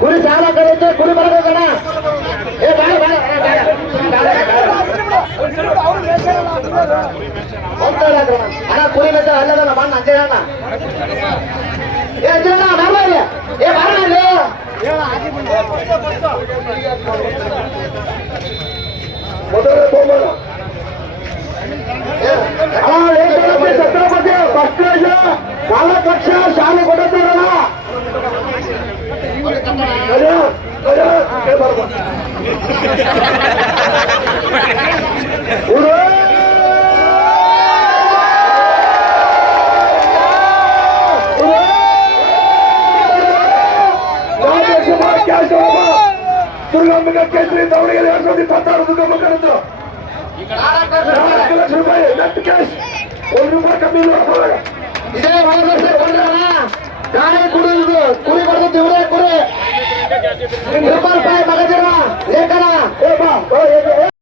ಕುರಿ ಸಾಲ ಕರೀತೆ ಕುರಿ ಬರ್ಬೇಕಣ್ಣ ಏ ಬೇಡ ಅಣ್ಣ ಕುರಿ ಮೆಚ್ಚ ಅಲ್ಲದಲ್ಲ ಬಣ್ಣ ಅಂಜಣ್ಣ ಏ ಅಂಜಣ್ಣ ಬರ್ಬಾರ್ದು ಏ ಬರೋಣ ಮೊದಲೇ ತೋಮಲ್ಲ ಛತ್ರಪತಿ ಫಸ್ಟ್ ಪ್ರೈಸ್ 4 ಲಕ್ಷ ಶಾಲೆ ಕೊಡುತ್ತಾರಲ್ಲ ದುರ್ಗಮ್ಮಗ ಕೇಸರಿ ದಾವಣಗೆರೆ 2026 ದುರ್ಗಮ್ಮ ಕರೆದು 4 ಲಕ್ಷ ರೂಪಾಯಿ ನೆಟ್ ಕ್ಯಾಶ್ ₹1 ಕಮ್ಮಿ ಇದೇ ಗಾಳಿ ಕುಡಿಯುವುದು ಕುರಿ ಬರ್ತದೆ ಇವರೇ ಕುರಿ ₹1 ಮಗದಿರ ಲೇಖನ